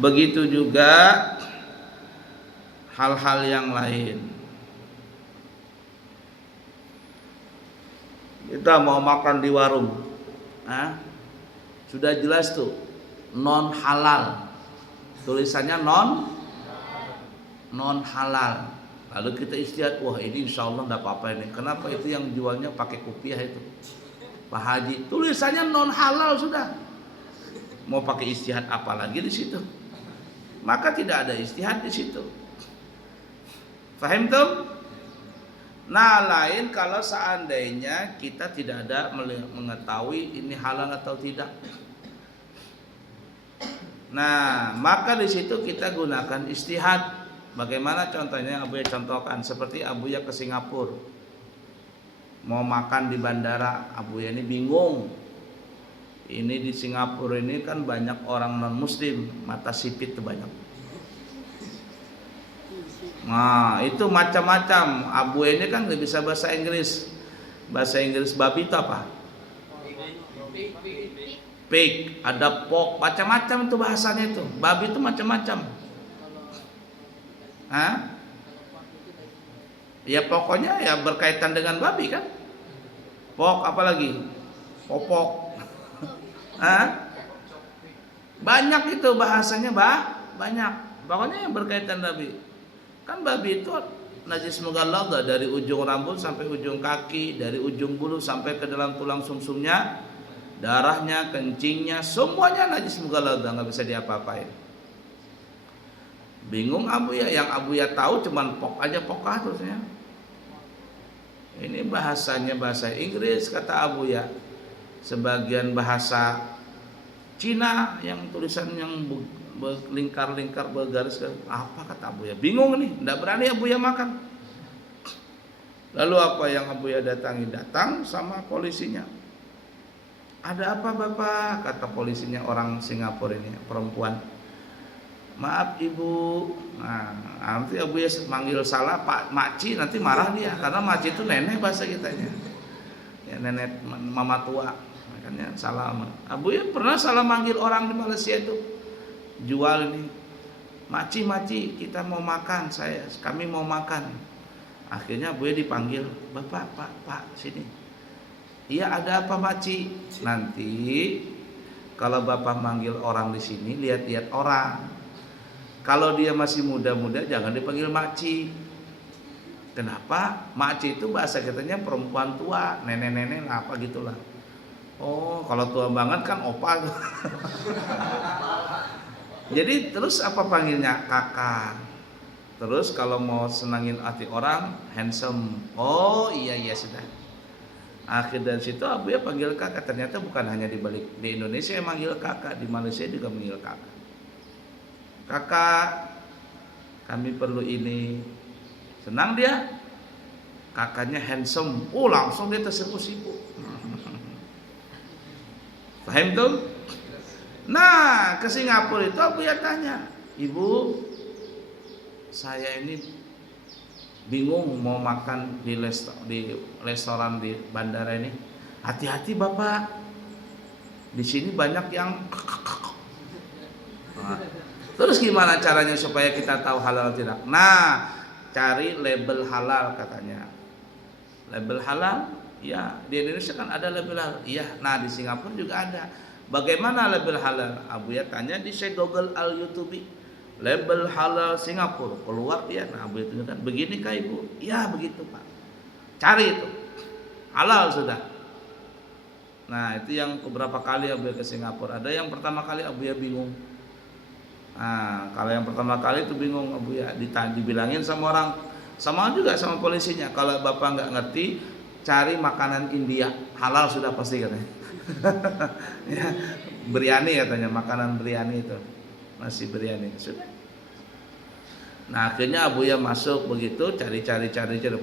Begitu juga hal-hal yang lain. Kita mau makan di warung, sudah jelas tuh non halal, tulisannya non halal. Lalu kita istihad, wah ini insya Allah nggak apa-apa ini. Kenapa? Itu yang jualnya pakai kopiah itu, Pak Haji. Tulisannya non halal sudah. Mau pakai istihad apa lagi di situ? Maka tidak ada istihad di situ. Faham tuh? Nah, lain kalau seandainya kita tidak ada mengetahui ini halal atau tidak. Nah, maka di situ kita gunakan istihad. Bagaimana contohnya Abuya contohkan, seperti Abuya ke Singapura. Mau makan di bandara, Abuya ini bingung. Ini di Singapura ini kan banyak orang non muslim, mata sipit tuh banyak. Nah itu macam-macam. Abuya ini kan nggak bisa bahasa Inggris. Bahasa Inggris babi itu apa? Pig, ada pork, macam-macam tuh bahasanya itu. Babi itu macam-macam. Ya pokoknya ya berkaitan dengan babi kan. Pork apalagi? Popok. Banyak itu bahasanya, banyak. Pokoknya yang berkaitan babi. Kan babi itu najis mughalladha dari ujung rambut sampai ujung kaki, dari ujung bulu sampai ke dalam tulang sumsumnya, darahnya, kencingnya, semuanya najis mughalladha, nggak bisa diapa-apain. Bingung Abuya, yang Abuya tahu cuman pok aja, pokah terusnya. Ini bahasanya bahasa Inggris kata Abuya. Sebagian bahasa Cina yang tulisan yang berlingkar-lingkar bergaris, apa kata Abuya? Bingung nih, tidak berani Abuya makan. Lalu apa yang Abuya datang sama polisinya. Ada apa Bapak? Kata polisinya, orang Singapura ini, perempuan. Maaf Ibu. Nah, nanti Abuya manggil salah Pak Makci, nanti marah dia, karena Makci itu nenek bahasa kitanya. Ya, nenek mama tua. Makanya salah. Abuya pernah salah manggil orang di Malaysia itu. Jual ini. Maci, kita mau makan, kami mau makan. Akhirnya Abuya dipanggil, Bapak, Pak, sini. Iya, ada apa Maci? Nanti kalau Bapak manggil orang di sini, lihat-lihat orang. Kalau dia masih muda-muda, jangan dipanggil Maci. Kenapa? Maci itu bahasa katanya perempuan tua, nenek-nenek lah, apa gitulah. Oh, kalau tua banget kan opa. Jadi terus apa panggilnya? Kakak. Terus kalau mau senangin hati orang, handsome. Oh iya sudah. Akhir dari situ Abuya panggil kakak. Ternyata bukan hanya di Indonesia yang manggil kakak, di Malaysia juga manggil kakak. Kakak, kami perlu ini. Senang dia. Kakaknya handsome. Oh langsung dia tersipu-sipu. Paham tuh? Nah ke Singapura itu Abuya tanya, Ibu, saya ini bingung mau makan di restoran di bandara ini. Hati-hati Bapak, di sini banyak yang. Nah, terus gimana caranya supaya kita tahu halal atau tidak? Nah, cari label halal katanya. Label halal? Ya, di Indonesia kan ada label halal. Iya, nah di Singapura juga ada. Bagaimana label halal? Abuya tanya di Google al YouTube. Label halal Singapura, keluar dia. Nah, Abuya tunjukkan, beginikah Ibu? Ya, begitu Pak. Cari itu. Halal sudah. Nah, itu yang beberapa kali Abuya ke Singapura. Ada yang pertama kali Abuya bingung. Nah, kalau yang pertama kali itu bingung Abuya, dibilangin sama orang, sama juga sama polisinya, kalau Bapak nggak ngerti, cari makanan India, halal sudah pasti katanya. Ya, biryani katanya, makanan biryani itu, nasi biryani sudah. Nah akhirnya Abuya masuk begitu, cari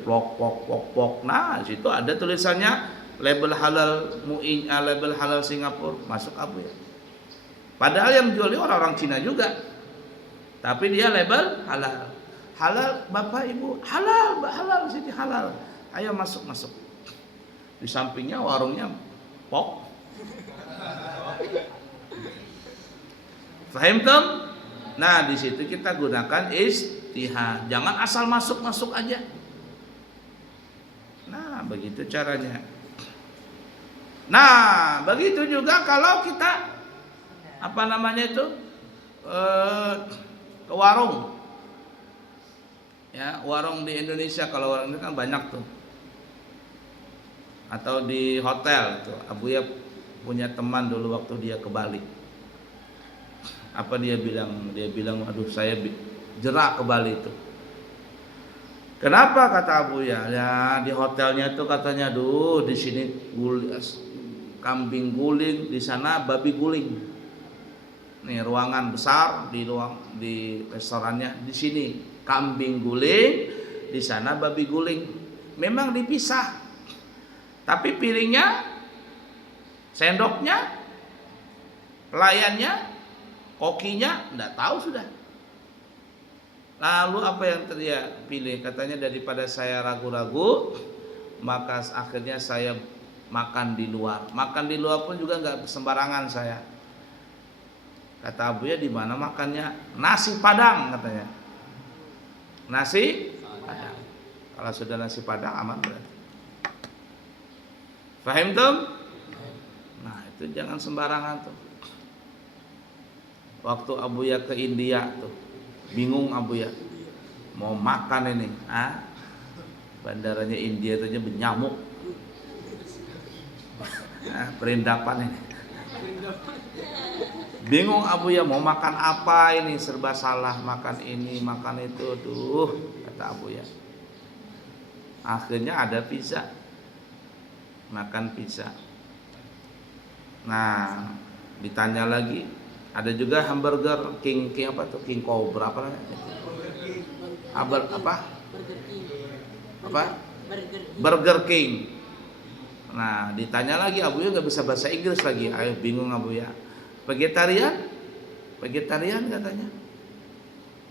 plok. Nah situ ada tulisannya label halal label halal Singapura, masuk Abuya. Padahal yang jual orang-orang Cina juga, tapi dia label halal. Halal Bapak Ibu, halal sini halal. Ayo masuk. Di sampingnya warungnya pok. Faham tuh? Nah, di situ kita gunakan ijtihad. Jangan asal masuk aja. Nah, begitu caranya. Nah, begitu juga kalau kita ke warung. Ya, warung di Indonesia kalau warung ini kan banyak tuh. Atau di hotel tuh. Abuya punya teman dulu waktu dia ke Bali. Apa dia bilang? Dia bilang, aduh saya jerak ke Bali itu. Kenapa kata Abuya? Ya di hotelnya tuh katanya, aduh di sini kambing guling, di sana babi guling. Nih ruangan besar di restorannya, di sini kambing guling, di sana babi guling. Memang dipisah. Tapi piringnya, sendoknya, pelayannya, kokinya enggak tahu sudah. Lalu apa yang dia pilih? Katanya daripada saya ragu-ragu, maka akhirnya saya makan di luar. Makan di luar pun juga enggak sembarangan saya. Kata Abuya, di mana makannya? Nasi Padang katanya. Nasi Padang. Kalau sudah nasi Padang aman berarti. Paham tuh? Nah, itu jangan sembarangan tuh. Waktu Abuya ke India tuh, bingung Abuya mau makan ini, bandaranya India itu aja bernyamuk. Perindapan ini. Bingung Abuya mau makan apa ini, serba salah, makan ini, makan itu, tuh kata Abuya. Akhirnya ada pizza, makan pizza. Nah, ditanya lagi, ada juga hamburger King apa tuh, King Cobra apa namanya? Burger King. Nah, ditanya lagi, Abuya nggak bisa bahasa Inggris lagi. Ayo bingung Abuya. Vegetarian katanya.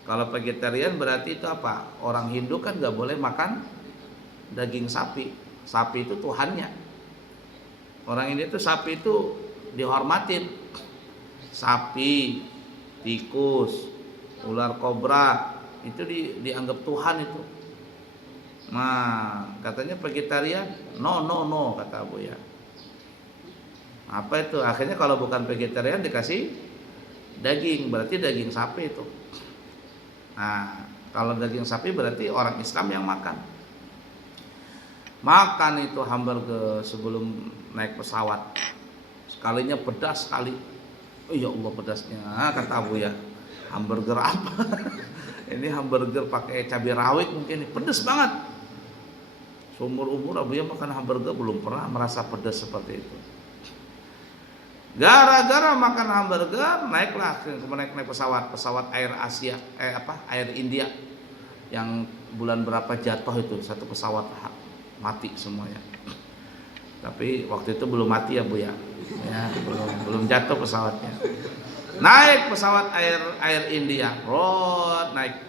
Kalau vegetarian berarti itu apa? Orang Hindu kan nggak boleh makan daging sapi. Sapi itu Tuhannya. Orang ini tuh sapi itu dihormatin. Sapi, tikus, ular kobra itu dianggap Tuhan itu. Nah, katanya vegetarian, no kata Abuya. Apa itu? Akhirnya kalau bukan vegetarian dikasih daging, berarti daging sapi itu. Nah, kalau daging sapi berarti orang Islam yang makan. Makan itu hamburger sebelum naik pesawat. Sekalinya pedas sekali. Oh ya Allah pedasnya, kata Abuya. Hamburger apa? Ini hamburger pakai cabai rawit mungkin, pedas banget. Seumur umur Abuya makan hamburger belum pernah merasa pedas seperti itu. Gara-gara makan hamburger naik pesawat Air Asia, Air India yang bulan berapa jatuh itu, satu pesawat mati semuanya. Tapi waktu itu belum mati ya Bu ya, belum jatuh pesawatnya. Naik pesawat Air India, naik.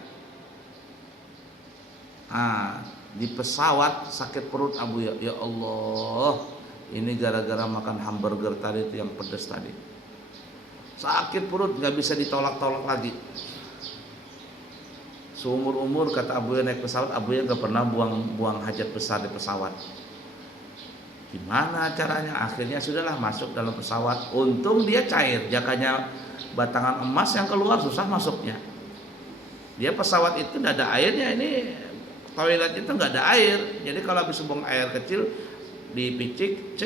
Di pesawat sakit perut Abuya, ya Allah. Ini gara-gara makan hamburger tadi itu yang pedas tadi. Sakit perut, nggak bisa ditolak-tolak lagi. Seumur umur kata Abuya naik pesawat, Abuya nggak pernah buang hajat besar di pesawat. Gimana caranya? Akhirnya sudahlah masuk dalam pesawat. Untung dia cair, jakanya batangan emas yang keluar susah masuknya. Dia pesawat itu nggak ada airnya, ini toilet itu nggak ada air. Jadi kalau habis buang air kecil dipicik,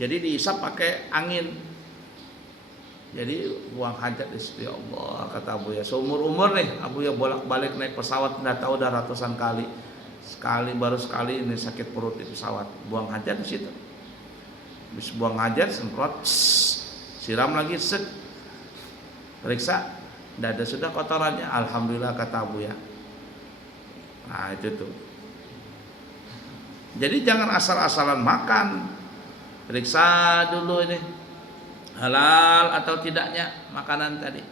jadi diisap pakai angin. Jadi buang hajat di situ, ya Allah kata Abuya. Seumur umur nih Abuya bolak-balik naik pesawat nggak tahu udah ratusan kali. Baru sekali ini sakit perut di pesawat. Buang hajat di situ. Habis buang hajat semprot, siram lagi, periksa, tidak ada sudah kotorannya. Alhamdulillah kata Abuya. Nah itu tuh. Jadi jangan asal-asalan makan. Periksa dulu ini halal atau tidaknya makanan tadi.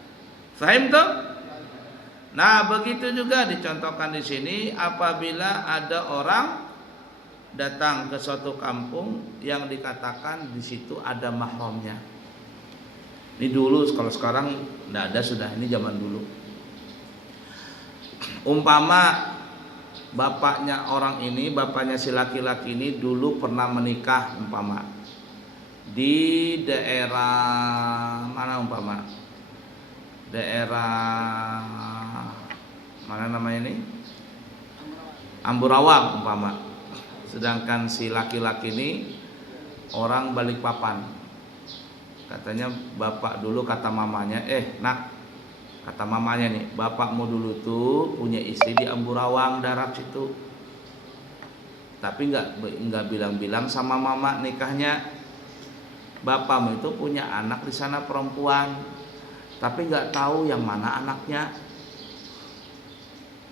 Fahim tuh? Nah, begitu juga dicontohkan di sini apabila ada orang datang ke suatu kampung yang dikatakan di situ ada mahramnya. Ini dulu, kalau sekarang tidak ada sudah, ini zaman dulu. Umpama bapaknya orang ini, bapaknya si laki-laki ini dulu pernah menikah umpama di daerah mana, umpama daerah mana namanya ini, Amburawang umpama. Sedangkan si laki-laki ini orang Balikpapan. Katanya bapak dulu, kata mamanya, nak, kata mamanya nih, bapakmu dulu tuh punya istri di Amburawang darat situ. Tapi nggak bilang-bilang sama mama nikahnya. Bapakmu itu punya anak di sana perempuan, tapi nggak tahu yang mana anaknya.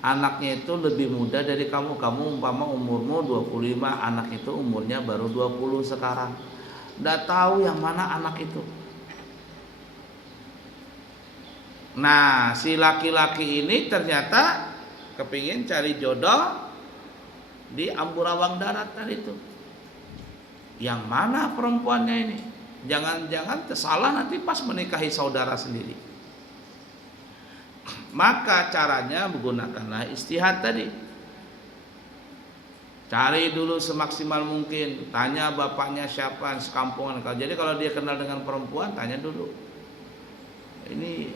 Anaknya itu lebih muda dari kamu. Kamu umpama umurmu 25, anak itu umurnya baru 20 sekarang. Nggak tahu yang mana anak itu. Nah, si laki-laki ini ternyata kepingin cari jodoh di Amburawang darat tadi itu. Yang mana perempuannya ini? Jangan-jangan tersalah nanti pas menikahi saudara sendiri. Maka caranya menggunakanlah istihad tadi. Cari dulu semaksimal mungkin, tanya bapaknya siapa sekampungan. Jadi kalau dia kenal dengan perempuan, tanya dulu, ini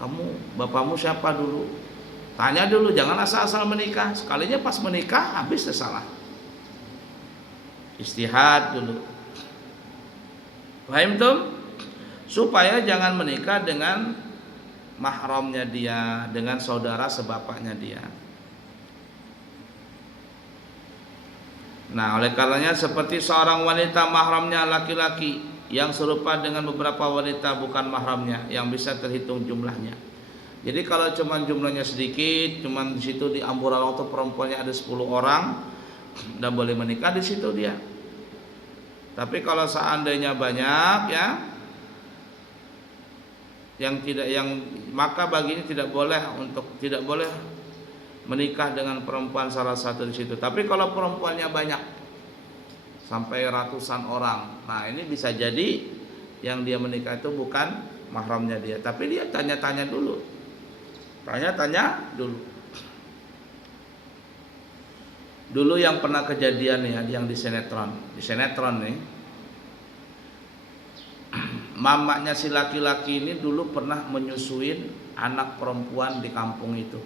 kamu, bapakmu siapa dulu? Tanya dulu, jangan asal-asal menikah. Sekalinya pas menikah habis tersalah. Istihad dulu. Paham tuh? Supaya jangan menikah dengan mahramnya dia, dengan saudara sebapaknya dia. Nah, oleh karenanya seperti seorang wanita mahramnya laki-laki yang serupa dengan beberapa wanita bukan mahramnya yang bisa terhitung jumlahnya. Jadi kalau cuma jumlahnya sedikit, cuma di situ di Amburawang itu perempuannya ada 10 orang, dan boleh menikah di situ dia. Tapi kalau seandainya banyak ya, maka baginya tidak boleh menikah dengan perempuan salah satu di situ. Tapi kalau perempuannya banyak sampai ratusan orang, nah ini bisa jadi yang dia menikah itu bukan mahramnya dia. Tapi dia tanya-tanya dulu. Dulu yang pernah kejadian ya, yang di sinetron nih, mamanya si laki-laki ini dulu pernah menyusuin anak perempuan di kampung itu.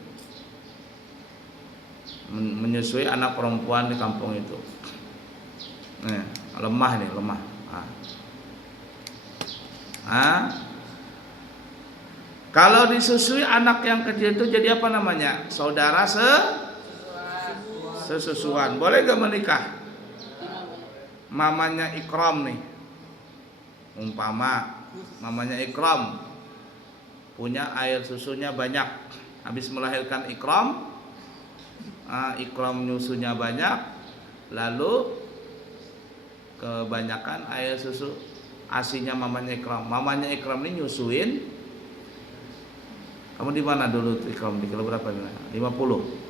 Menyusui anak perempuan di kampung itu. Lemah. Kalau disusui anak yang kecil itu jadi apa namanya? Saudara sesusuan. Boleh gak menikah? Mamanya Ikram nih, umpama mamanya Ikram punya air susunya banyak, habis melahirkan Ikram, Ikram nyusunya banyak, lalu kebanyakan air susu asinya mamanya Ikram. Mamanya Ikram ini nyusuin. Kamu di mana dulu Ikram, di kilo berapa? 50.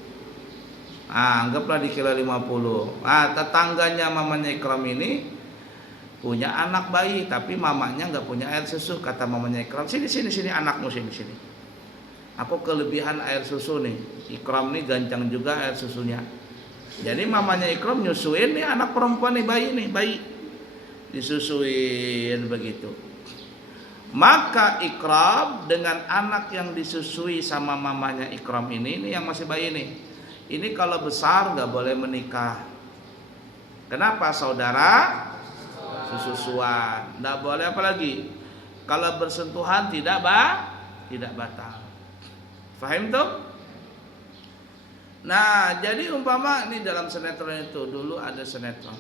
Anggaplah di kilo 50. Tetangganya mamanya Ikram ini punya anak bayi, tapi mamanya nggak punya air susu. Kata mamanya Ikram, sini anakmu sini. Aku kelebihan air susu nih. Ikram nih gancang juga air susunya. Jadi mamanya Ikram nyusuin nih anak perempuan nih, bayi. Disusuin begitu. Maka Ikram dengan anak yang disusui sama mamanya Ikram ini yang masih bayi nih, ini kalau besar nggak boleh menikah. Kenapa? Saudara susuan, nggak boleh. Apalagi kalau bersentuhan tidak batal. Faham tuh? Nah, jadi umpama ini dalam sinetron itu dulu ada sinetron.